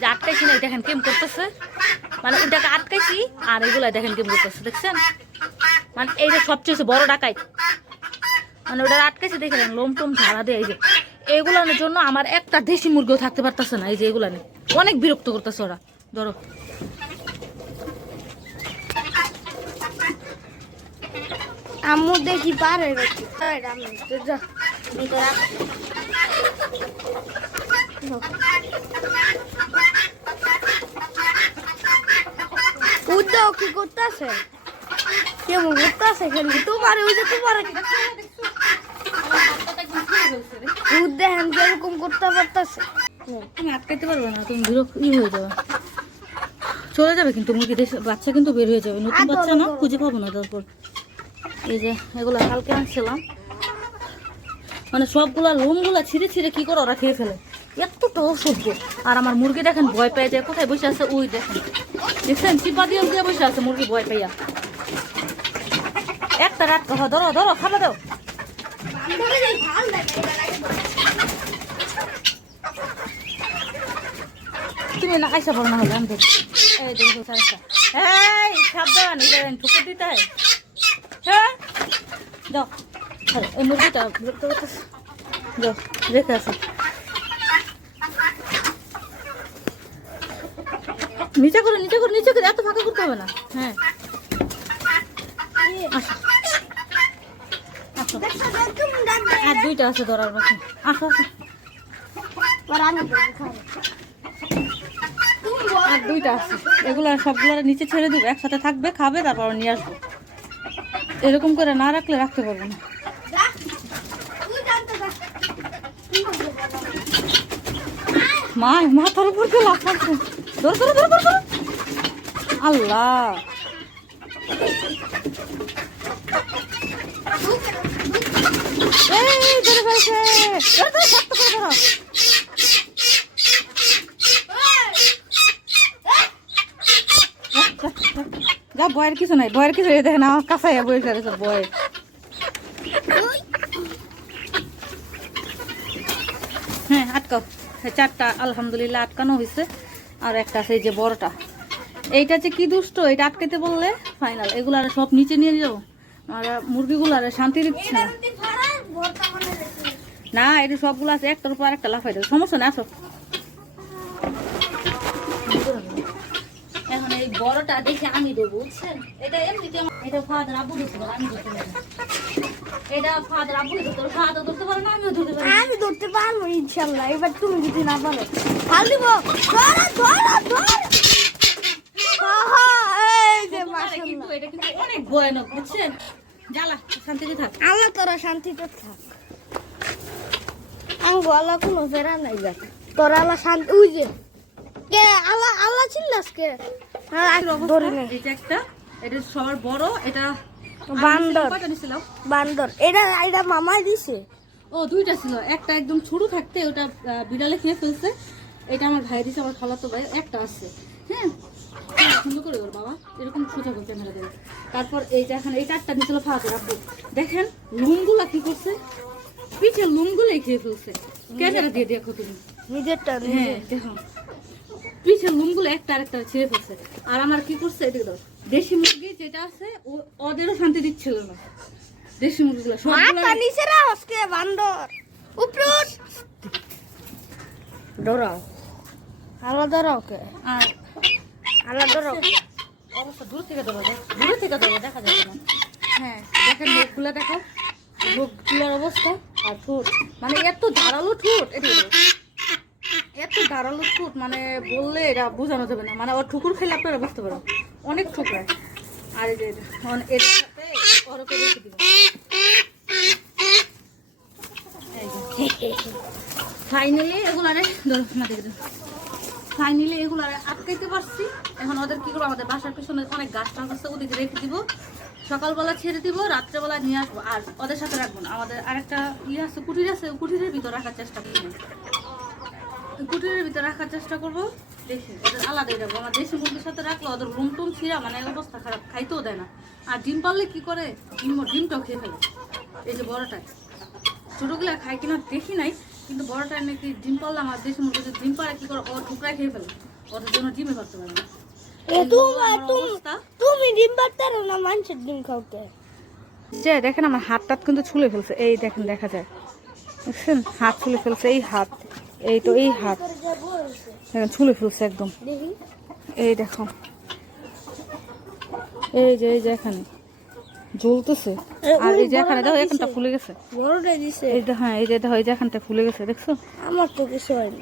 যে আটকাইছি না দেখেন কেম করতেছে। মানে ওইটাকে আটকাইছি আর এগুলা দেখেন কেম করতেছে দেখছেন? মানে এইটা সবচেয়ে বড় ডাকাই মানে ওটা আটকাইছে দেখেন লোম টোম ঝাড়া দেয় এই যে। এগুলানোর জন্য আমার একটা দেশি মুরগিও থাকতে পারতেছে না এই যে এগুলা নিয়ে। অনেক বিরক্ত করতেছে ওরা। ধরো। আম্মু দেখি পারে নাকি উদ্যোগ কি করতেছে? কেমন করতেছে খালি তোমার ওই যে তোমার উদ্দেহান কীরকম করতে পারতেছে। তুমি আটকাইতে পারবে না তুমি বিরক্ত হয়ে যাবে। চলে যাবে কিন্তু মুরগি দেশে বাচ্চা কিন্তু বের হয়ে যাবে। নতুন বাচ্চা না খুঁজে পাবো না তারপর। এই যে এগুলো কালকে আনছিলাম। মানে সবগুলা লোমগুলা ছিঁড়ে ছিঁড়ে কি করে ওরা খেয়ে ফেলে? এতটা অসভ্য আর আমার মুরগি দেখেন ভয় পেয়ে যায়। কোথায় বসে আছে? ওই দেখেন। দেখছেন? চিপা দিয়ে দিয়ে বসে আছে মুরগি ভয় পাইয়া একটা রাত কথা ধরো ধরো খাবে দাও। তুমি না আইসা পড়ো না হলে আমি এই দেখো সারাটা এই সাবধান এটা ঠুকুর দিতে হয়। হ্যাঁ? হ্যাঁ, এই মুরগিটা বিরক্ত করতেছে। যাও রেখে আসো। নিচে করে নিচে করে নিচে করে, এত ফাঁকা করতে হবে না। হ্যাঁ। আর দুইটা আছে ধরার বাকি। আসো আসো। আর দুইটা আছে। এগুলো সবগুলো নিচে ছেড়ে দেবো, একসাথে থাকবে, খাবে, তারপর নিয়ে আসব। এরকম করে না রাখলে রাখতে পারব না। মা, মাথার উপর দিয়ে লাফাচ্ছে। ধরো ধরো ধরো ধরো। আল্লাহ। করে ধরো। যা, বয়ের কিছু নাই, বয়ের কিছু দেখেন, আমার কাছাই বয়ে ফেলেছে বয়ে। হ্যাঁ আটকাও। চারটা আলহামদুলিল্লাহ আটকানো হয়েছে আর একটা আছে এই যে বড়টা। এইটা যে কি দুষ্ট এটা আটকেতে বললে ফাইনাল এগুলো আর সব নিচে নিয়ে যাব আর মুরগিগুলো আর শান্তি দিচ্ছে না। না, এটা সবগুলো আছে, একটার উপর একটা লাফাই দেবে। সমস্যা না এই বড়টা দেখে আমি দেবো বুঝছেন? এটা এমনিতে এটা ফাদার আব্বু ধরতে আমি ধরতে পারি। এটা ফাদার আব্বু ধরতে পারে ফাদার ধরতে পারে না আমিও ধরতে পারি আমি ধরতে পারব ইনশাল্লাহ। এবার তুমি যদি না পারো দিব। ধরো ধরো ধরো। আহা, এই যে আরে মাশাআল্লাহ। কিন্তু এটা কিন্তু অনেক ভয়ানক বুঝছেন? জ্বালা শান্তিতে থাক। আল্লাহ তোরা শান্তিতে থাক। আমি গলা কোনো ফেরা নাই তোরা আল্লাহ শান্তি উই যে কে? আল্লাহ আল্লাহ চিল্লাস কে? এটা একটা এটা সবার বড় এটা বান্দর। বান্দর। এটা এটা মামাই দিছে। ও দুইটা ছিল। একটা একদম ছোট থাকতে ওটা বিড়ালে খেয়ে ফেলছে। এটা আমার ভাই দিছে আমার খালাতো ভাই একটা আছে। হ্যাঁ? হ্যাঁ, সুন্দর করে ওর বাবা। এরকম সোজা করে ক্যামেরা দেবে তারপর এই যে এখন এই চারটা নিচে ফাঁকা রাখব দেখেন লুমগুলা কি করছে? পিঠে লুমগুলাই খেয়ে ফেলছে। ক্যামেরা দিয়ে দেখো তুমি। নিজেরটা হ্যাঁ দেখো। পিঠে লুমগুলো একটা আরেকটা ছিঁড়ে ফেলছে। আর আমার কি করছে এদিকে দাও। দেশি মুরগি যেটা আছে ও ওদেরও শান্তি দিচ্ছিল না। দেশি মুরগিগুলো সবগুলো নিচে বান্দর। উপরে। ডরাও ডরাও কে আর আল্লাহ ডরাও অবশ্য দূর থেকে দেবো দূর থেকে দেবো দেখা যাবে না। হ্যাঁ দেখেন মুখগুলো দেখো। মুখগুলোর অবস্থা। আর ঠোঁট। মানে এত ধারালো ঠোঁট এদিকে দেখো। এত ধারালো ঠোঁট মানে বললে এটা বোঝানো যাবে না। মানে ওর ঠুকুর খেলে আপনারা বুঝতে পারো অনেক ঠুকরায় আর এই যে এর সাথে ফাইনালি এগুলো ফাইনালি এগুলো আর আটকাইতে পারছি। এখন ওদের কি করব? আমাদের বাসার পিছনে অনেক গাছ টাছ আছে, ওদিকে রেখে দিব। সকালবেলা ছেড়ে দিব, রাত্রেবেলা নিয়ে আসব। আর ওদের সাথে রাখব না। আমাদের আরেকটা ইয়ে আছে, কুটির আছে কুটিরের ভিতর রাখার চেষ্টা করব। কুটিরের ভিতর রাখার চেষ্টা করব। দেখি ওদের আলাদাই রাখব আমার দেশি মুরগির সাথে রাখলে ওদের রুম টুম ছিঁড়া মানে অবস্থা খারাপ খাইতেও দেয় না। আর ডিম পারলে কি করে? ডিম ডিমটাও খেয়ে ফেলে। এই যে ছোটোগুলা কিনা দেখি নাই কিন্তু নাকি ডিম আর দেশি মুরগি যদি ডিম পারে কি করে? ও খেয়ে ফেলে। ওদের জন্য ডিমে পারতে পারে না। তুমি আমার তুমি ডিম পারতে না মানুষের ডিম খাওতে যে দেখেন আমার হাত টাত কিন্তু ছুলে ফেলছে। এই দেখেন দেখা যায়। দেখছেন? হাত ছুলে ফেলছে এই হাত। এই তো এই হাত। দেখেন ছুলে ফেলছে একদম। এই দেখো। এই যে এই যে এখানে। জ্বলতেছে। আর এই যে এখানে দেখো এখানটা ফুলে গেছে। এই হ্যাঁ এই যে দেখো এই যে এখানটা ফুলে গেছে দেখছ? আমার তো কিছু হয়নি